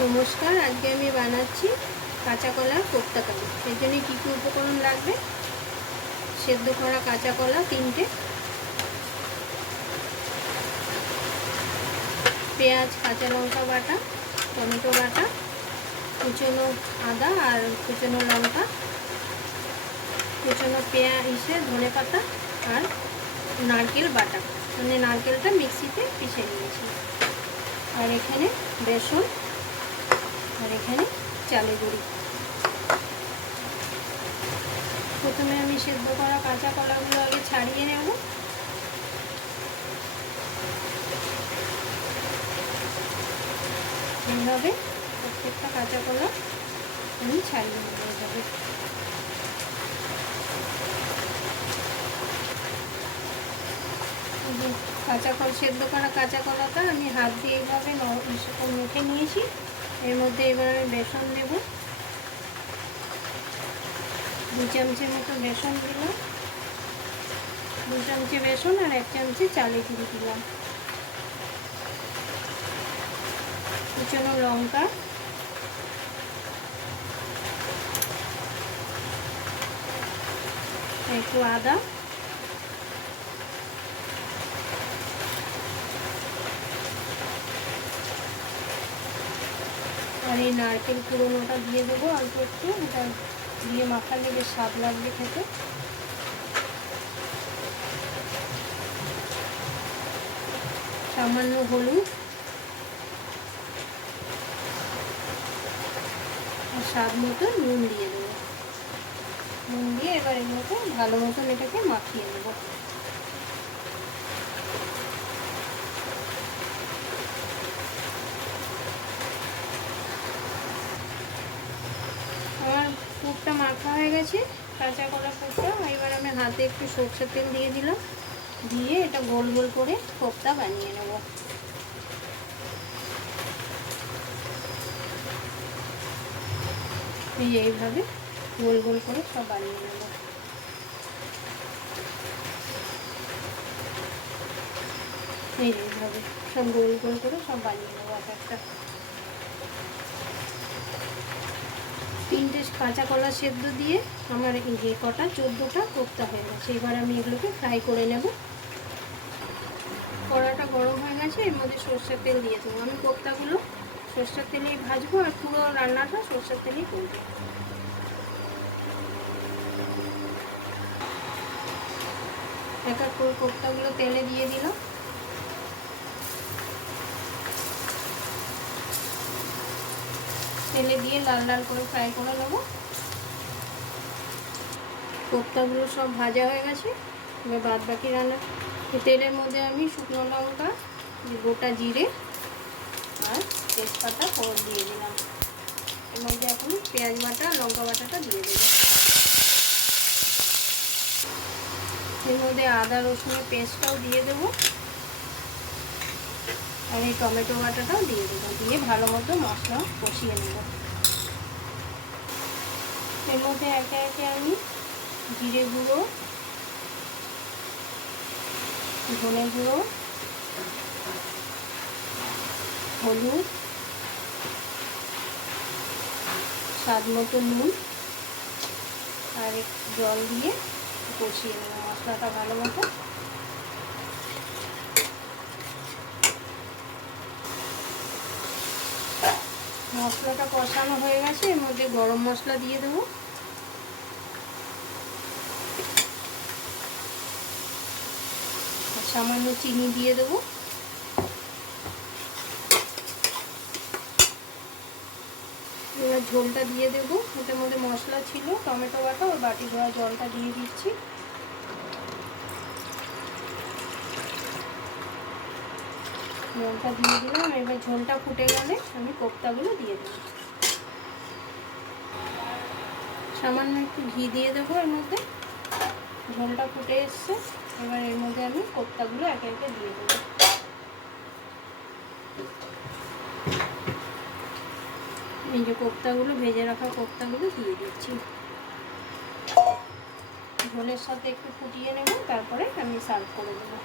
নমস্কার, আজকে আমি বানাচ্ছি কাঁচা কলার কোপ্তা কারি। এর জন্য কী কী উপকরণ লাগবে: সেদ্ধ করা কাঁচা কলা 3টে, পেঁয়াজ কাঁচা লঙ্কা বাটা, টমেটো বাটা, কুচনো আদা আর কুচনো লঙ্কা, কুচনো ধনে পাতা আর নারকেল বাটা, মানে নারকেলটা মিক্সিতে পিষে নিয়েছি। আর এখানে বেসন আর এখানে চালের গুঁড়ি। প্রথমে আমি সেদ্ধ করা কাঁচা কলাগুলো আগে ছাড়িয়ে নেব। এইভাবে প্রত্যেকটা কাঁচা কলা আমি ছাড়িয়ে নেব। এইভাবে সেদ্ধ করা কাঁচা কলাটা আমি হাত দিয়ে এইভাবে মেখে নিয়েছি। এর মধ্যে এবার আমি বেসন দেব, 2 চামচের মতো বেসন দিলাম, 2 চামচে বেসন আর 1 চামচে চালের গুঁড়ি দিলাম, কুচনো লঙ্কা, একটু আদা, আর এই নারকেল কুড়োনোটা দিয়ে দেবো অল্প একটু। এটা দিয়ে মাখালে বেশ স্বাদ লাগবে খেতে। সামান্য হলুদ আর স্বাদ মতো নুন দিয়ে দেবো। নুন দিয়ে এবার এগুলোকে ভালো মতন এটাকে মাখিয়ে নেব। আমার পুরটা মাখা হয়ে গেছে, কাঁচা কলা পুরটা। এবার আমি হাতে একটু সরষের তেল দিয়ে দিলাম, দিয়ে এটা গোল গোল করে কোপ্তা বানিয়ে নেব। এইভাবে গোল গোল করে সব বানিয়ে নেব। এইভাবে সব গোল গোল করে সব বানিয়ে নেব একটা। 3টে কাঁচা কলা সেদ্ধ দিয়ে আমার এই কটা 14টা কোপ্তা হয়ে গেছে। এবার আমি এগুলোকে ফ্রাই করে নেব। কড়াটা গরম হয়ে গেছে, এর মধ্যে সরষের তেল দিয়ে দেবো। আমি কোপ্তাগুলো সরষের তেলেই ভাজবো আর পুরো রান্নাটা সরষের তেলেই করবো। এক এক করে কোপ্তাগুলো তেলে দিয়ে দিলাম। তেলে দিয়ে লাল লাল করে ফ্রাই করে নেব। কোপ্তাগুলো সব ভাজা হয়ে গেছে। এবার বাদ বাকি রান্না তেলের মধ্যে আমি শুকনো লঙ্কা, গোটা জিরে আর তেজপাতা ফোড়ন দিয়ে দিলাম। এর মধ্যে এখন পেঁয়াজ বাটা লঙ্কা বাটাটা দিয়ে দেবো। এর মধ্যে আদা রসুনের পেস্টটাও দিয়ে দেবো আর এই টমেটো বাটাটাও দিয়ে দেবো। দিয়ে ভালো মতো মশলা কষিয়ে নেব। এর মধ্যে একে একে আমি জিরে গুঁড়ো, ধনে গুঁড়ো, হলুদ, স্বাদ মতো নুন আর একটু জল দিয়ে কষিয়ে নেব মশলাটা ভালো মতো। মশলাটা কষানো হয়ে গেছে, এর মধ্যে গরম মশলা দিয়ে দেবো। সামান্য চিনি দিয়ে দেবো। এবার ঝোলটা দিয়ে দেবো। এটার মধ্যে মশলা ছিল, টমেটো বাটা ওর বাটি ধোয়া জলটা দিয়ে দিচ্ছি। জলটা দিয়ে দিলাম। এবার ঝোলটা ফুটে গেলে আমি কোপ্তাগুলো দিয়ে দেবো। সামান্য একটু ঘি দিয়ে দেবো এর মধ্যে। ঝোলটা ফুটে এসছে, এবার এর মধ্যে আমি কোপ্তাগুলো একে একে দিয়ে দেবো। এই যে কোপ্তাগুলো, ভেজে রাখা কোপ্তাগুলো দিয়ে দিচ্ছি। ঝোলের সাথে একটু ফুটিয়ে নেব, তারপরে আমি সার্ভ করে দেবো।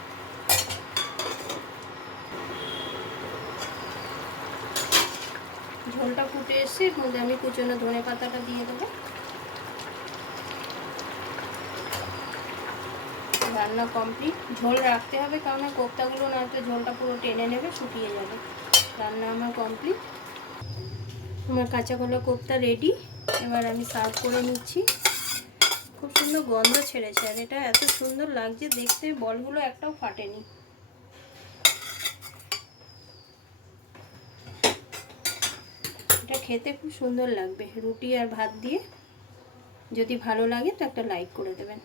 ঝোলটা ফুটে এসছে, এর মধ্যে আমি কুচনো ধনে পাতাটা দিয়ে দেবো। রান্না কমপ্লিট। ঝোল রাখতে হবে, কারণ কোপ্তাগুলো নয়তো ঝোলটা পুরো টেনে নেবে, শুকিয়ে যাবে। রান্না আমার কমপ্লিট। আমার কাঁচা কলা কোপ্তা রেডি। এবার আমি সার্ভ করে নিচ্ছি। খুব সুন্দর গন্ধ ছেড়েছে, আর এটা এত সুন্দর লাগছে দেখতে, বলগুলো একটাও ফাটেনি। এটা খেতে খুব সুন্দর লাগবে রুটি আর ভাত দিয়ে। যদি ভালো লাগে তো একটা লাইক করে দেবেন।